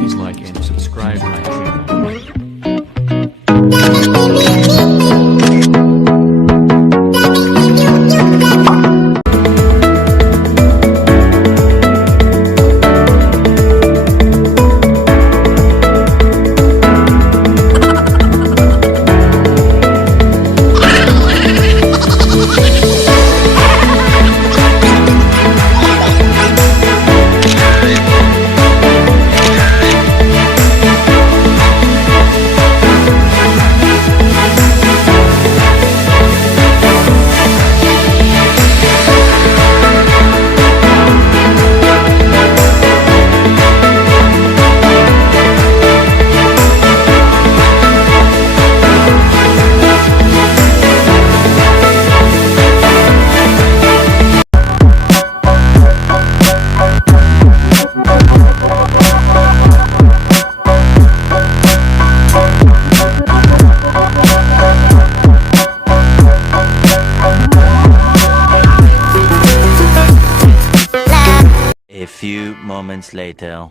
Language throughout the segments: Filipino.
Please like and subscribe my channel. A few moments later.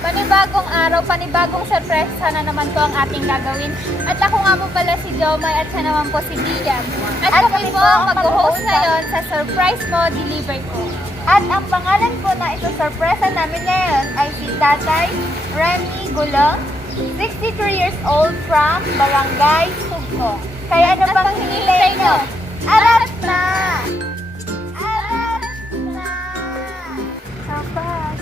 Panibagong araw, panibagong surprise na naman po ang ating gagawin. At ako nga po pala si Jomay at siya naman po si Bian. At kami po ang mag-host ngayon sa Surprise Mo Deliver ko. At ang pangalan po na ito-surpresa namin ngayon ay si Tatay Remy Gulong, 63 years old from Barangay Sugno. Kaya ano pang hinihintay nyo? Arat na! Arat na! Tapos,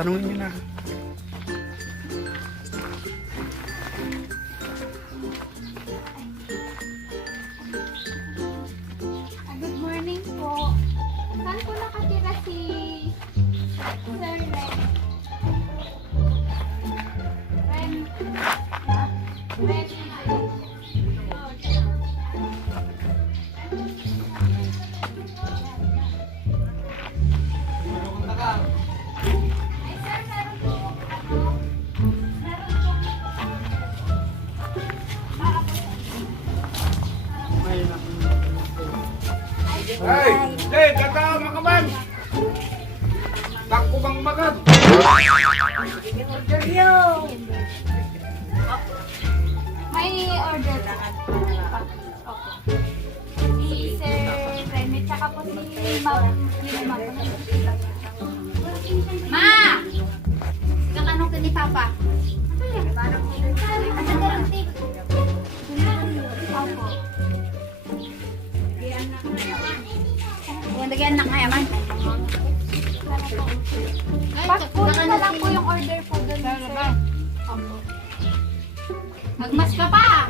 tanungin nyo na. Good morning po. Saan po nakatira si Sir Ren? Ren. Hey! Hey! Gata! Makaban! Takbo bang magad! May order ka. Si Sir Ren, tsaka po si Ma'am. Ma! Kakanong ka ni Papa? Asa garanti? Opo. Lagyan na kaya man. Pagkunin na lang po yung order po doon. Opo. Magmas ka pa!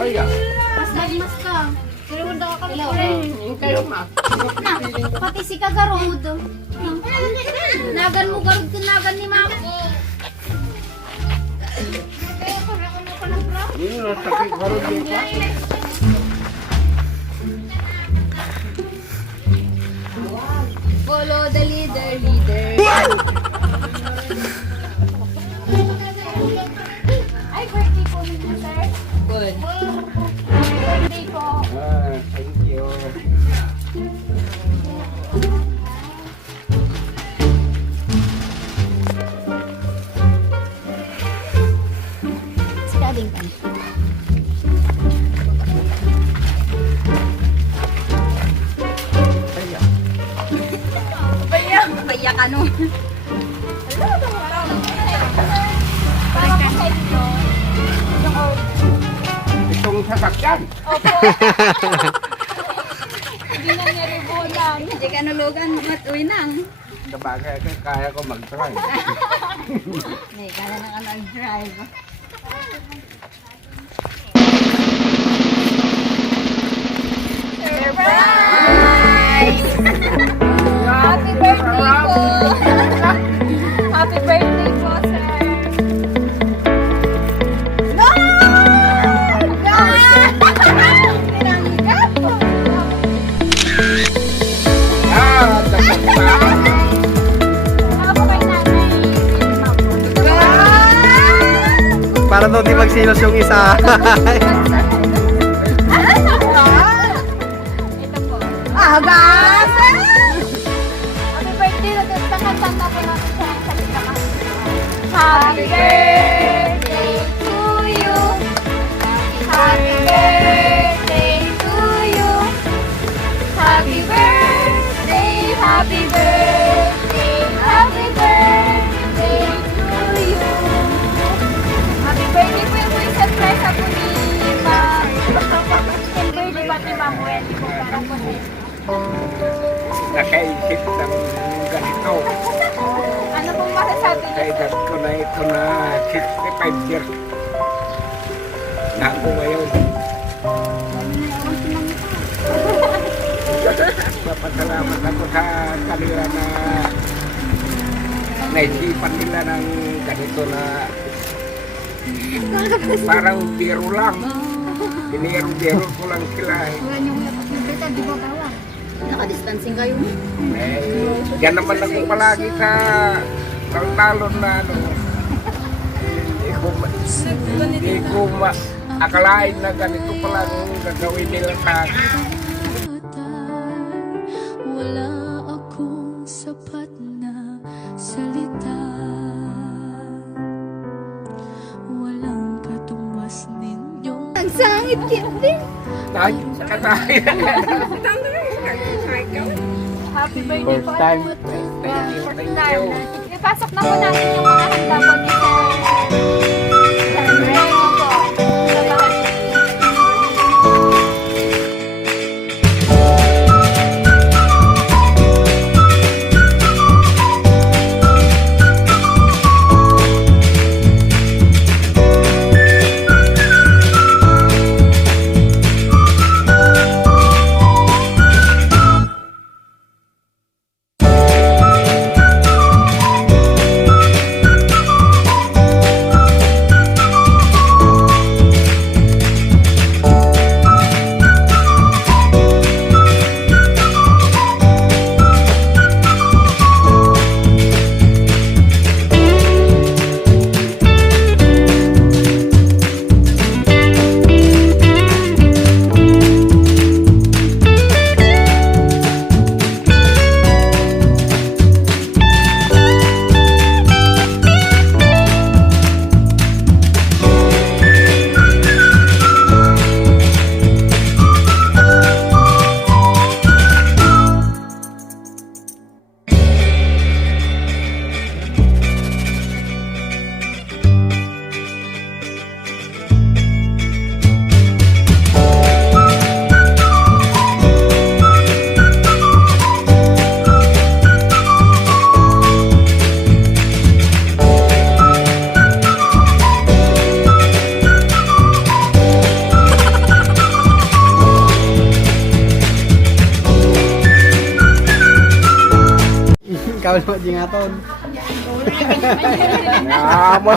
Ay, Mas Nagmas ka. Na, pati si kagarod. Nagan mo garod ka nagan ni mama. Follow the leader. Ay, birthday po ninyo, sir. Good. Birthday po. Thank you. Studying ka. Payak ano? Para po sa inyo. Yung old. Itong sasakyan. Opo. Hindi na niya ribunan. Hindi ka nulugan, matuloy na. Dabagay ka, kaya ko mag-try. Hindi ka na nag-drive. Happy birthday po! Happy birthday po, sir! Ah, dapat pa. Ako kay nanay. Para daw di magsilos yung isa. Ito po. Happy birthday! Tanga-tanga po natin sa salita ka. Happy birthday to you! Happy birthday to you! Happy birthday! Happy birthday! Happy birthday to you! Happy birthday po yung surprise ako ni Ma'am. Happy birthday ba ni Ma'am Wendy po para po sa inyo? Nakaisip ng ganito. Ano pong masasabi Sa niyo? edad ko na ito na 65 years. Na ako ngayon. Papasalamat ako sa kanila na naisipan nila ng ganito na parang biro lang. Biniro-biro ko lang sila. Naka-distancing kayo. Yan naman ako palagi sa talon na ano. Hindi ko akalain na ganito pala ang gagawin nila sa akin. Wala akong sapat na salita. Walang katumbas ninyong Ang sangit kindi. Ay, katay. Happy birthday po. Thank you. Ipasok na po natin yung mga handa po ni Sir Remy po. Sa bahay. Ikaw naman jingaton. Ama.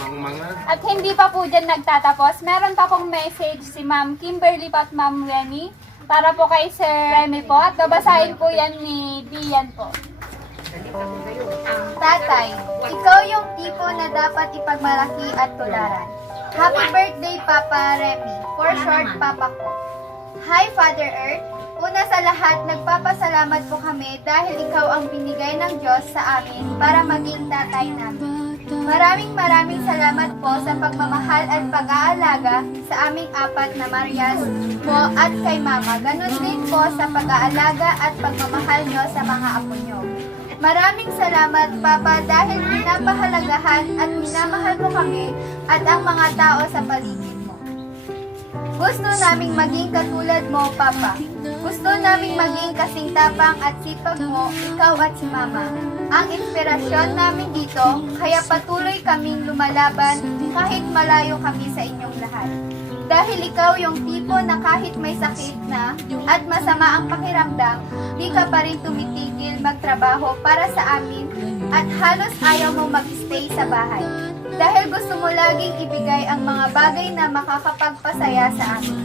Mang-manga. At hindi pa po dyan nagtatapos. Meron pa pong message si Ma'am Kimberly po at Ma'am Renny para po kay Sir Remy po. At babasahin po yan ni Dian po. Tatay, ikaw yung tipo na dapat ipagmalaki at tularan. Happy birthday, Papa Remy. For short, Papa ko. Hi, Father Earth. Una sa lahat, nagpapasalamat po kami dahil ikaw ang binigay ng Diyos sa amin para maging tatay namin. Maraming salamat po sa pagmamahal at pag-aalaga sa aming 4 na Marias mo at kay Mama. Ganon din po sa pag-aalaga at pagmamahal nyo sa mga apo nyo. Maraming salamat, Papa, dahil pinapahalagahan at minamahal mo kami at ang mga tao sa paligid mo. Gusto naming maging katulad mo, Papa. Gusto naming maging kasing tapang at sipag mo, ikaw at si Mama. Ang inspirasyon namin dito, kaya patuloy kaming lumalaban kahit malayo kami sa inyong lahat. Dahil ikaw yung tipo na kahit may sakit na at masama ang pakiramdam, di ka pa rin tumitigil magtrabaho para sa amin at halos ayaw mo mag-stay sa bahay. Dahil gusto mo laging ibigay ang mga bagay na makakapagpasaya sa amin.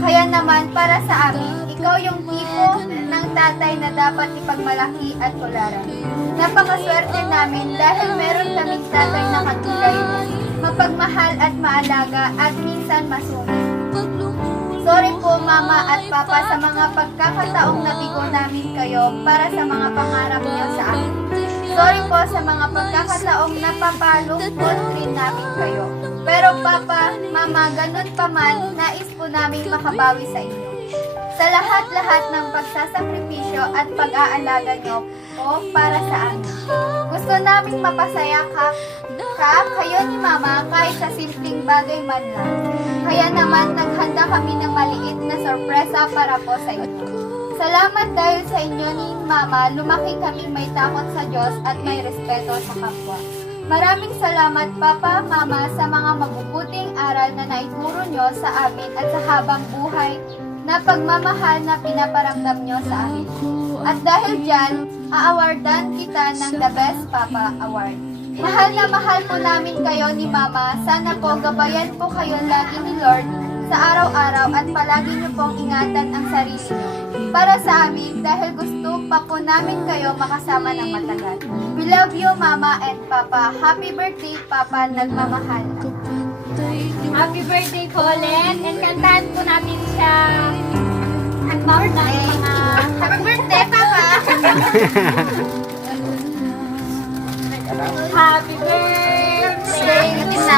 Kaya naman para sa amin, ikaw yung tipo ng tatay na dapat ipagmalaki at tularan. Napakaswerte namin dahil meron kaming tatay na katulad mo, mapagmahal at maalaga at minsan masungit. Sorry po Mama at Papa sa mga pagkakataong nabigo namin kayo para sa mga pangarap niyo sa amin. Sorry po sa mga pagkakataong napapalungkot rin namin kayo. Pero Papa, Mama, ganun pa man, nais po namin makabawi sa inyo. Sa lahat-lahat ng pagsasakripisyo at pag-aalaga niyo po para sa amin. Gusto naming mapasaya kayo ni Mama kahit sa simpleng bagay man lang. Kaya naman naghanda kami ng maliit na sorpresa para po sa inyo. Salamat dahil sa inyo ni Mama, lumaki kaming may takot sa Diyos at may respeto sa kapwa. Maraming salamat Papa, Mama sa mga mabubuting aral na naituro nyo sa amin at sa habang buhay na pagmamahal na pinaparamdam nyo sa amin. At dahil dyan, aawardan kita ng The Best Papa Award. Mahal na mahal po namin kayo ni Mama. Sana po gabayan po kayo lagi ni Lord sa araw-araw at palagi niyo pong ingatan ang sarili niyo. Para sa amin, dahil gusto pa po namin kayo makasama ng matagal. We love you, Mama and Papa. Happy birthday, Papa, nagmamahal. Happy birthday po, Len. And kantahan po natin siya ang mouth ng mga... Happy birthday, Papa! Happy birthday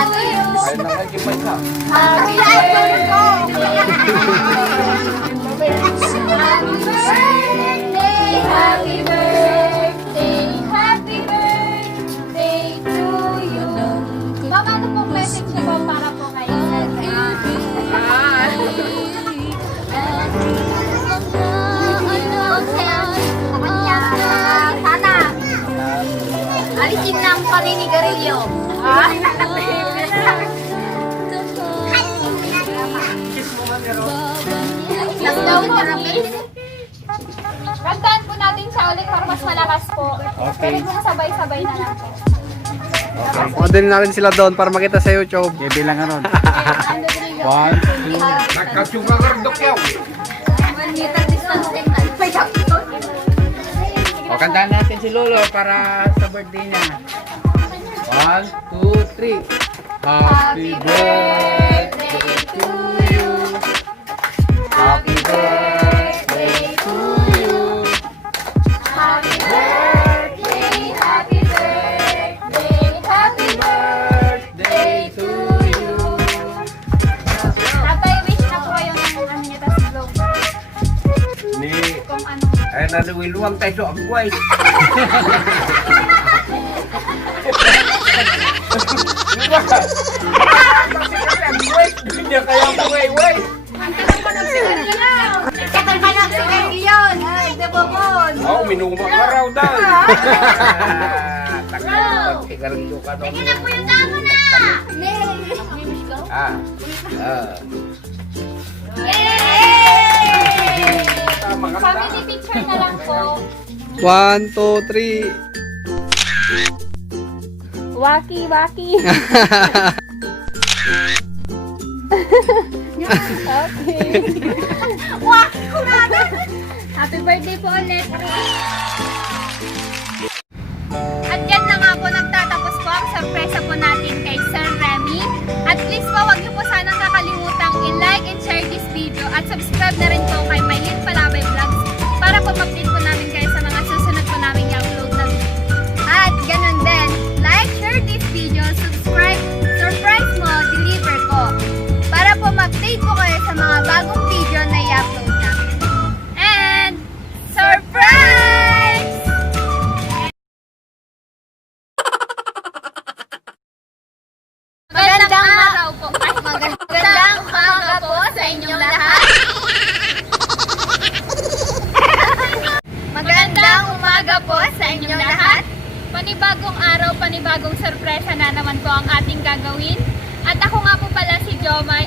to you. Ay, nakikimay ka. Happy birthday. Happy birthday. Happy birthday to you. Mama, ano pong message niyo po para po kayo? Sana! Alisin ng paninigarilyo. Kantahan po natin siya ulit para mas malakas po. Pero kung sabay-sabay na lang po. Orderin natin sila doon para makita sa YouTube. Bibilangan ron. One, Nagkasyungagardok yaw. O, kantahan natin si Lolo para sa birthday niya. 1, 2, 3. Happy birthday to you. Happy birthday to you. happy birthday, happy birthday, happy Birthday to you. Tatay, wish na po kayo ng ano niya, tas vlog. Ni, Kung ano. ay naluwiluwang tayo sa agway. Hindi kaya agway-way. Katal ba lang si Carillon? Ay, debobon! Oh, minuma ka raw daw. Takal, pagkigarilyo ka doon. Pinapuyutan mo na! Ah. Yay! maganda. Family picture na lang po. 1, 2, 3. Waki, waki. Okay. Waki ko natin! Happy birthday po ulit. At yan na nga po, nagtatapos po ang sorpresa po natin kay Sir Remy. At please po, wag niyo po sanang kakalimutang i-like and share this video at subscribe na rin po kay Maylin Palabay Vlogs para po ma-update po namin kayo sa mga susunod po namin i-upload na video. At ganun din, like, share this video, subscribe, surprise mo, deliver ko para po ma-update po kayo sa mga bagong video na i-upload namin. And surprise! Magandang araw po. Ay, Magandang umaga po sa inyong lahat. Magandang umaga po sa inyong lahat. Panibagong araw, panibagong sorpresa na naman po ang ating gagawin. At ako nga po pala si Jomay